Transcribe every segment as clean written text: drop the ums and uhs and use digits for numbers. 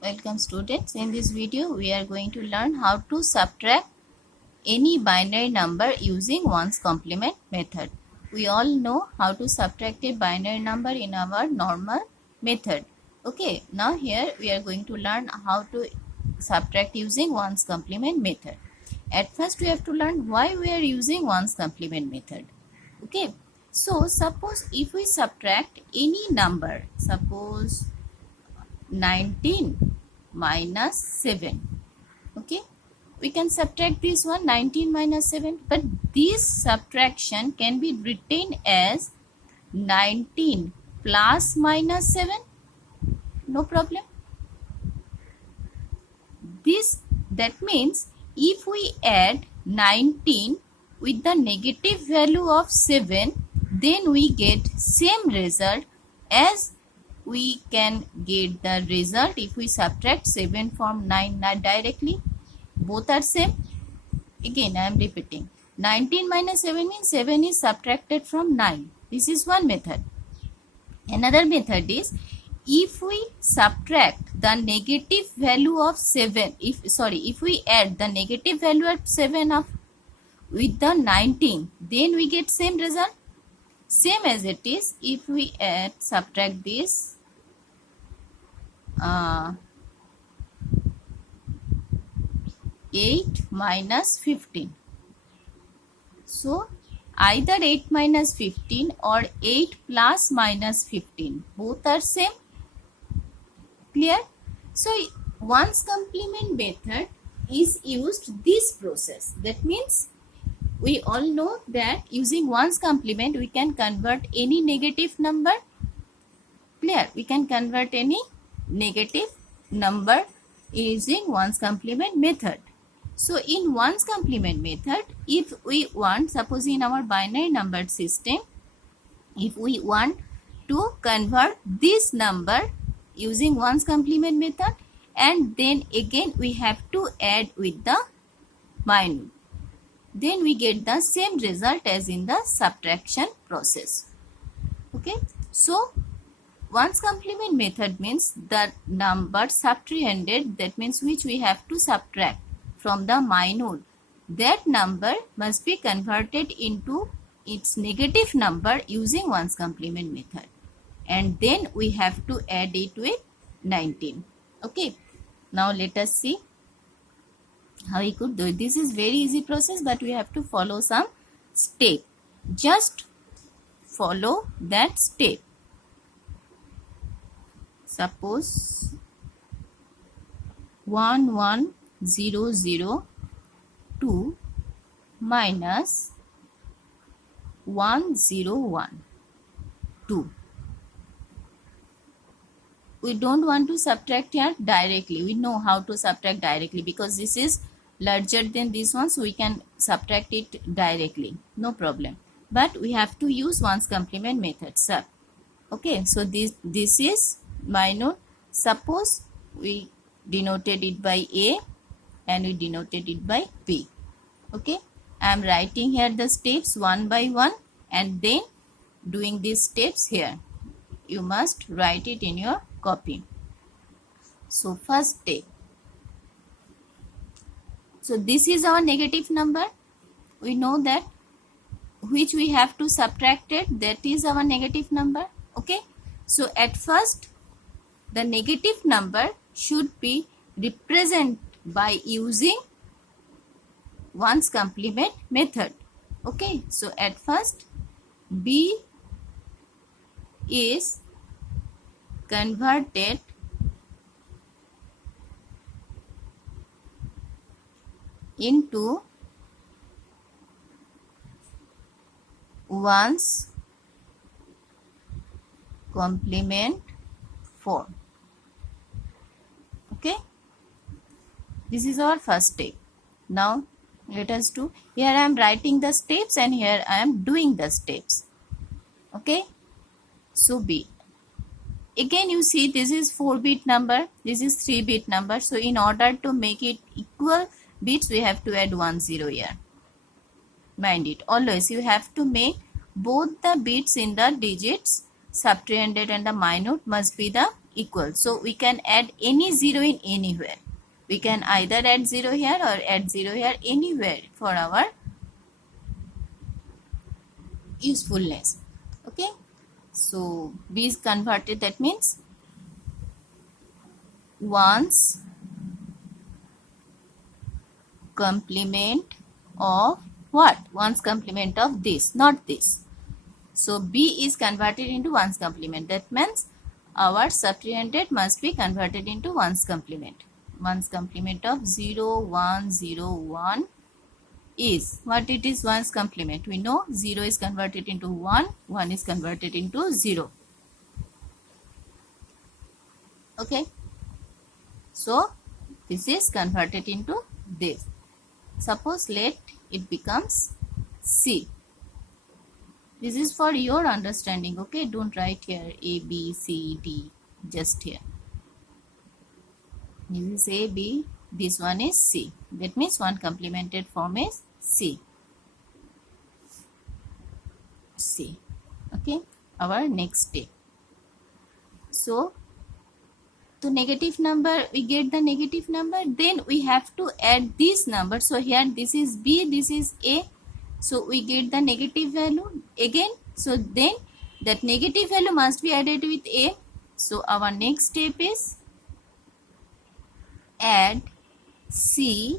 Welcome students. In this video we are going to learn how to subtract any binary number using ones complement method. We all know how to subtract a binary number in our normal method. Okay, now here we are going to learn how to subtract using ones complement method. At first we have to learn why we are using ones complement method. Okay, so suppose if we subtract any number, suppose 19 minus 7. Okay, we can subtract this one, 19 minus 7, but this subtraction can be written as 19 plus minus 7. No problem. That means if we add 19 with the negative value of 7, then we get same result as we can get the result if we subtract 7 from 9 directly. Both are same. Again I am repeating, 19 minus 7 means 7 is subtracted from 9. This is one method. Another method is if we subtract the negative value of 7, if we add the negative value of 7 with the 19, then we get same result. Same as it is if we subtract this 8 minus 15. So either 8 minus 15 or 8 plus minus 15, both are same. Clear? So ones complement method is used this process. That means we all know that using ones complement we can convert any negative number. Clear? We can convert any negative number using ones complement method. So in ones complement method, if we want, suppose in our binary number system, if we want to convert this number using ones complement method, and then again we have to add with the minus, then we get the same result as in the subtraction process. Okay, so ones complement method means the number sub 300, that means which we have to subtract from the minute, that number must be converted into its negative number using ones complement method, and then we have to add it with 19. Okay, now let us see how we could do it. This is very easy process, but we have to follow some step. Just follow that step. Suppose 11002 minus 1012. We don't want to subtract here directly. We know how to subtract directly because this is larger than this one, so we can subtract it directly, no problem. But we have to use ones complement method, sir. Okay, so this is minute. Suppose we denoted it by A and we denoted it by B. Okay, I am writing here the steps one by one and then doing these steps here. You must write it in your copy. So first step. So this is our negative number. We know that which we have to subtract it, that is our negative number. Okay, so at first the negative number should be represented by using ones complement method. Okay, so at first B is converted into ones complement form. Okay, this is our first step. Now let us do, here I am writing the steps and here I am doing the steps. Okay, so B, again you see this is 4-bit number, this is 3-bit number, so in order to make it equal bits we have to add 10 here. Mind it, always you have to make both the bits in the digits sub 300 and the minute must be the equal. So we can add any 0 in anywhere. We can either add 0 here or add 0 here, anywhere for our usefulness. Okay. So B is converted, that means one's complement of what? One's complement of this, not this. So B is converted into one's complement. That means our sub 300 must be converted into one's complement. One's complement of 0, 1, 0, 1 is what? It is one's complement. We know 0 is converted into 1, 1 is converted into 0. Okay. So this is converted into this. Suppose let it becomes C. This is for your understanding, okay? Don't write here A, B, C, D, just here. This is A, B, this one is C. That means one complemented form is C. C. Okay, our next step. So, to negative number, we get the negative number, then we have to add this number. So, here this is B, this is A. So, we get the negative value again. So, then that negative value must be added with A. So, our next step is add C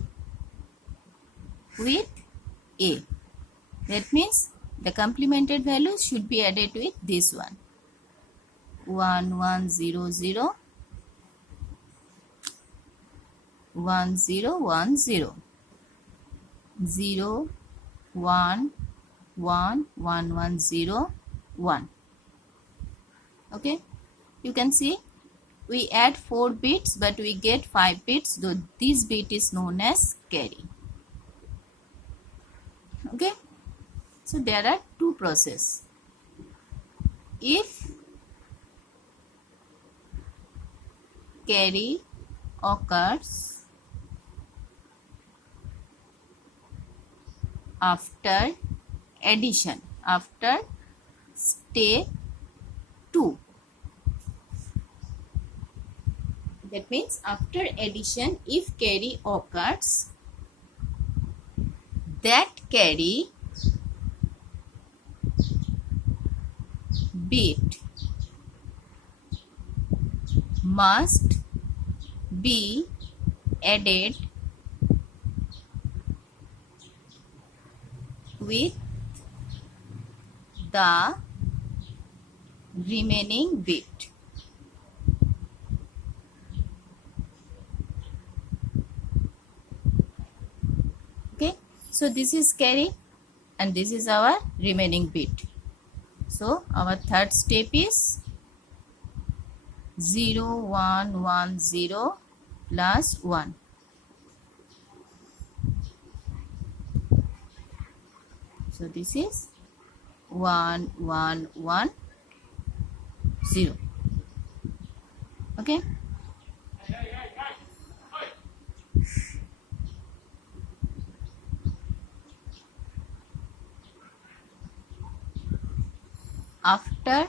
with A. That means the complemented value should be added with this one. 1, 1, 0, 0. 1, 0, 1, 0. 0, 1, 1, 1, 1, 0, 1. Okay, you can see we add 4 bits but we get 5 bits, though this bit is known as carry. Okay, so there are two processes. If carry occurs after addition, after step 2. That means after addition, if carry occurs, that carry bit must be added with the remaining bit. Okay, so this is carry and this is our remaining bit. So our third step is 0, 1, 1, 0 plus 1. So this is 1, 1, 1, 0. Okay. After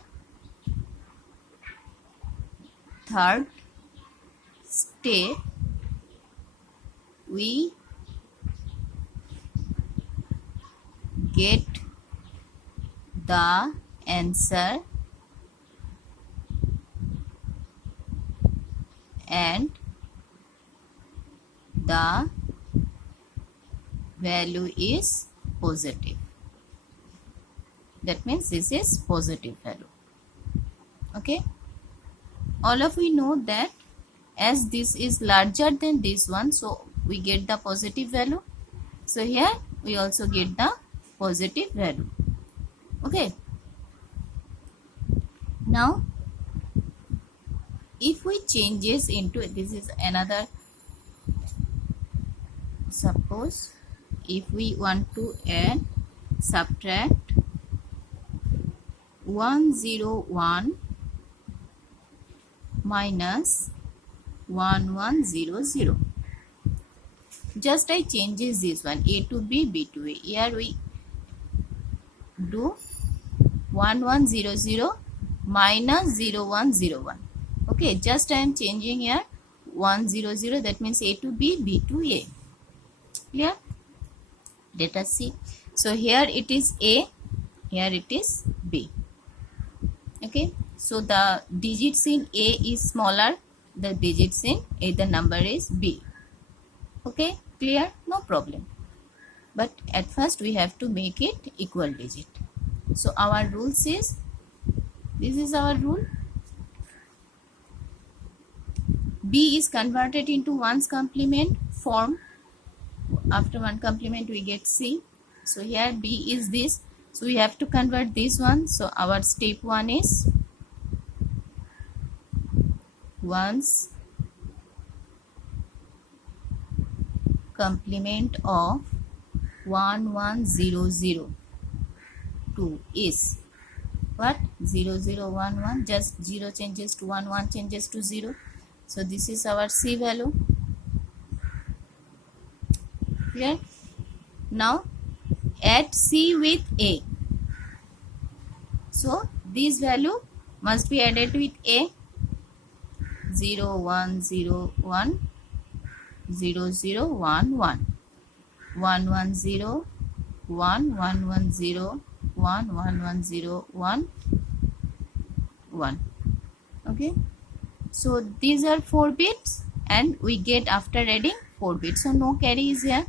third step, we get the answer and the value is positive. That means this is positive value. Okay, all of we know that as this is larger than this one, so we get the positive value. So here we also get the positive value. Okay, now if we changes into, this is another, suppose if we want to add, subtract 101 minus 1100. Just I changes this one, A to B, B to A. Here we do 1100 minus 0101. Okay, just I am changing here 1 0 0, that means A to B, B to A. Clear? Let us see. So here it is A, here it is B. Okay, so the digits in A is smaller, the digits in A, the number is B. Okay, clear? No problem. But at first we have to make it equal digit. So our rule says, this is our rule, B is converted into 1's complement form. After 1 complement we get C. So here B is this, so we have to convert this one. So our step 1 is 1's complement of 1 1 0 0 2 is what? 0 0 1 1, just 0 changes to 1, 1 changes to 0. So this is our C value. Clear? Now add C with A. So this value must be added with A. 0 1 0 1 0 0 1 1 1 1 0 1 1 1 0 1 1 1 0 1 1. Okay, so these are 4 bits and we get after adding 4 bits, so no carry is here,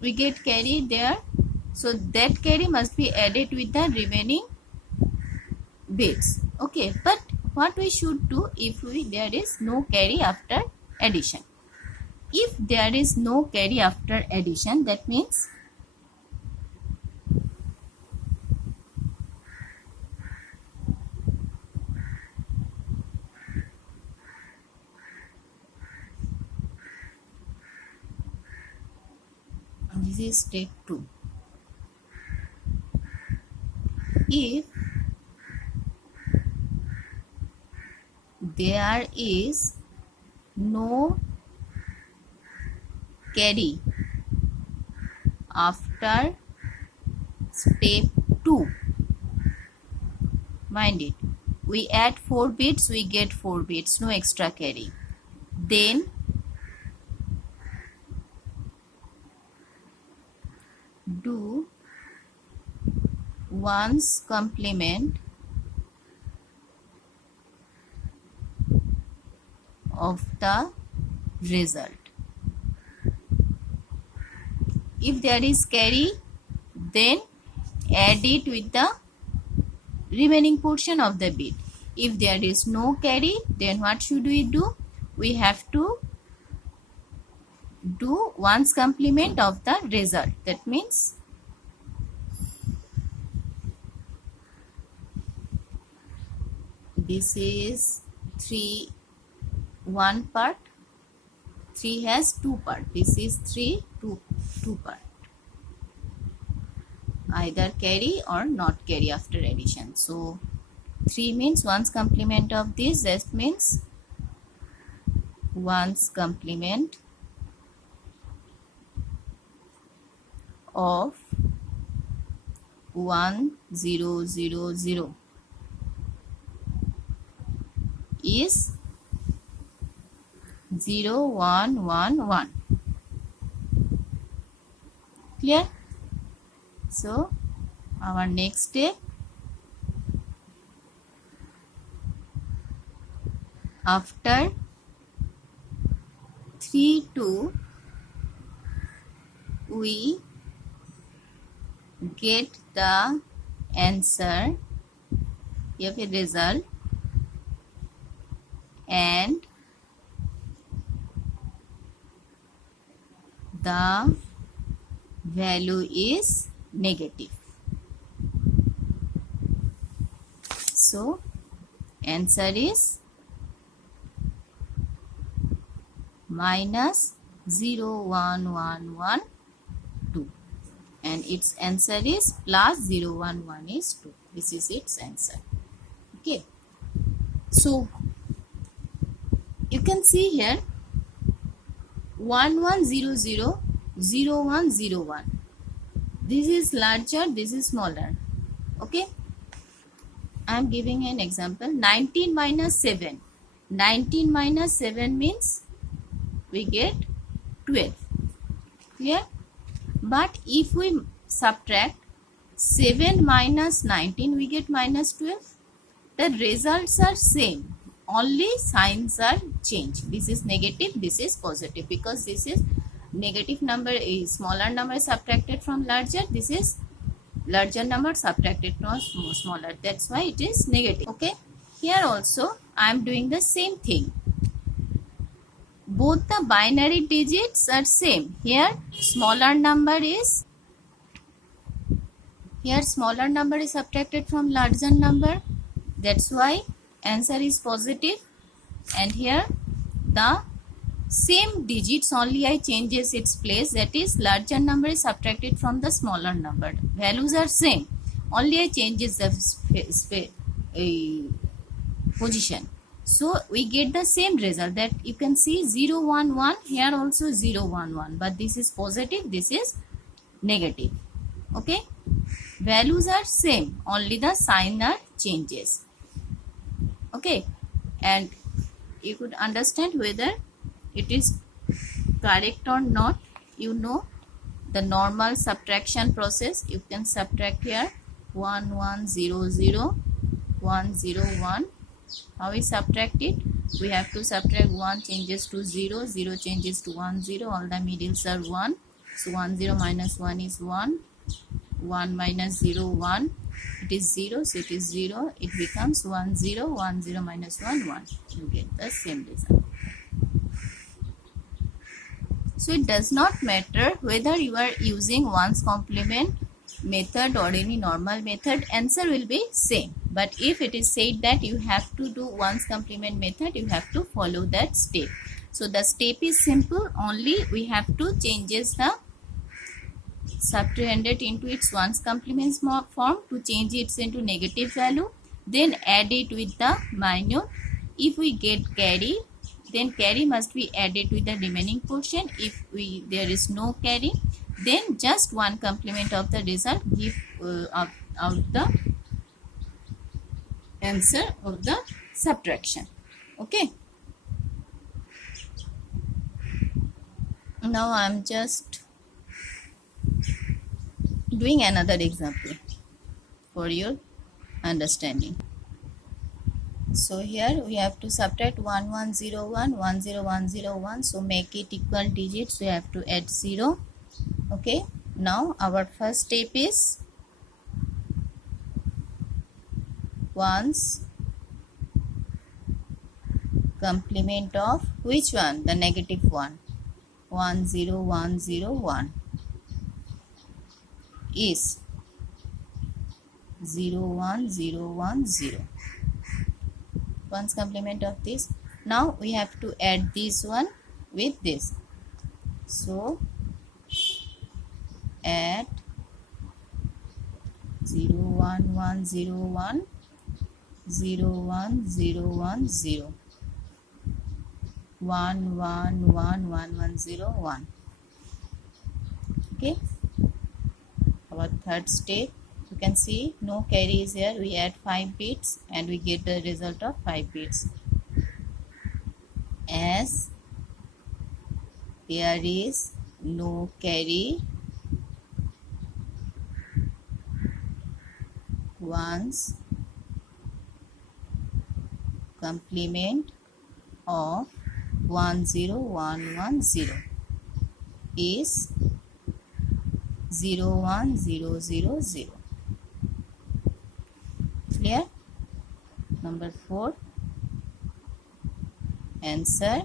we get carry there, so that carry must be added with the remaining bits. Okay, but what we should do if there is no carry after addition? If there is no carry after addition, that means this is step 2. If there is no carry after step 2, mind it, we add 4 bits, we get 4 bits, no extra carry, then do 1's complement of the result. If there is carry, then add it with the remaining portion of the bit. If there is no carry, then what should we do? We have to do 1's complement of the result. That means this is 3 1 part, 3 has 2 part, this is 3 2 part, either carry or not carry after addition. So 3 means 1's complement of this, that means 1's complement of 1 0 0 0 is 0 1 1 1. Clear? So our next step, after 3 2 we get the answer, you have a result, and the value is negative. So answer is minus 0 1 1 1 2, and its answer is plus 0 1 1 is 2. This is its answer. Okay, so you can see here 1 1 0 0 0 1 0 1. This is larger, this is smaller. Okay, I am giving an example. 19 minus 7. 19 minus 7 means we get 12. Clear? But if we subtract 7 minus 19, we get minus 12. The results are same, only signs are changed. This is negative, this is positive, because this is negative number is smaller number subtracted from larger, this is larger number subtracted from smaller, that's why it is negative. Okay, here also I am doing the same thing. Both the binary digits are same. Here smaller number is subtracted from larger number, that's why answer is positive. And here the same digits, only I changes its place, that is larger number is subtracted from the smaller number. Values are same, only I changes the position. So we get the same result, that you can see 0 1 1, here also 0 1 1, but this is positive, this is negative. Okay, values are same, only the sign are changes. Okay, and you could understand whether it is correct or not. You know the normal subtraction process. You can subtract here 1 1 0 0 1 0 1. How we subtract it? We have to subtract 1 changes to 0, 0 changes to 1 0, all the middles are 1. So 1 0 minus 1 is 1, 1 minus 0 1, it is 0, so it is 0, it becomes 1 0, 1 0 minus 1 1. You get the same result. So it does not matter whether you are using ones complement method or any normal method, answer will be same. But if it is said that you have to do ones complement method, you have to follow that step. So the step is simple, only we have to changes the sub 300 into its ones complement form to change it into negative value, then add it with the minus. If we get carry, then carry must be added with the remaining portion. If there is no carry, then just one complement of the result give out the answer of the subtraction. Okay, now I am just doing another example for your understanding. So here we have to subtract 1 1 0 1 1 0 1 0 1, so make it equal digits, we have to add 0. Okay, now our first step is ones complement of which one? The negative one. 1 0 1 0 1 is 0 1 0 1 0. Ones complement of this. Now we have to add this one with this. So add 0 1 1 0 1 0 1 0 1 0 1 1 1 1 1 0 1. Okay, our third step, you can see no carry is here, we add 5 bits and we get the result of 5 bits. As there is no carry, ones complement of 1 0 1 1 0 is 0 1 0 0 0. Clear? Number 4. Answer.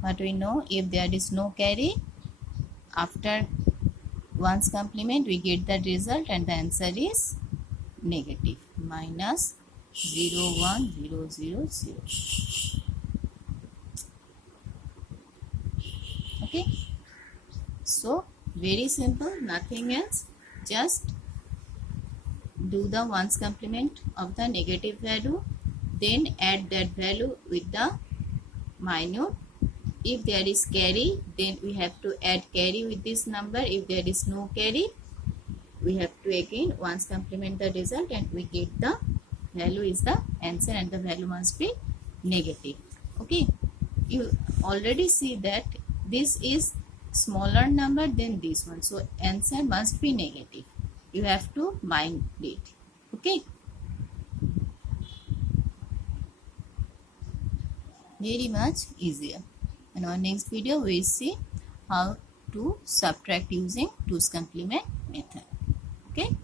What we know, if there is no carry, after ones complement we get the result and the answer is negative, minus 0 1 0 0 0. Okay, so very simple, nothing else, just do the ones complement of the negative value, then add that value with the minus. If there is carry, then we have to add carry with this number. If there is no carry, we have to again ones complement the result and we get the value is the answer, and the value must be negative. Okay, you already see that this is smaller number than this one, so answer must be negative. You have to mind it. Okay, very much easier. In our next video we will see how to subtract using 2's complement method. Okay.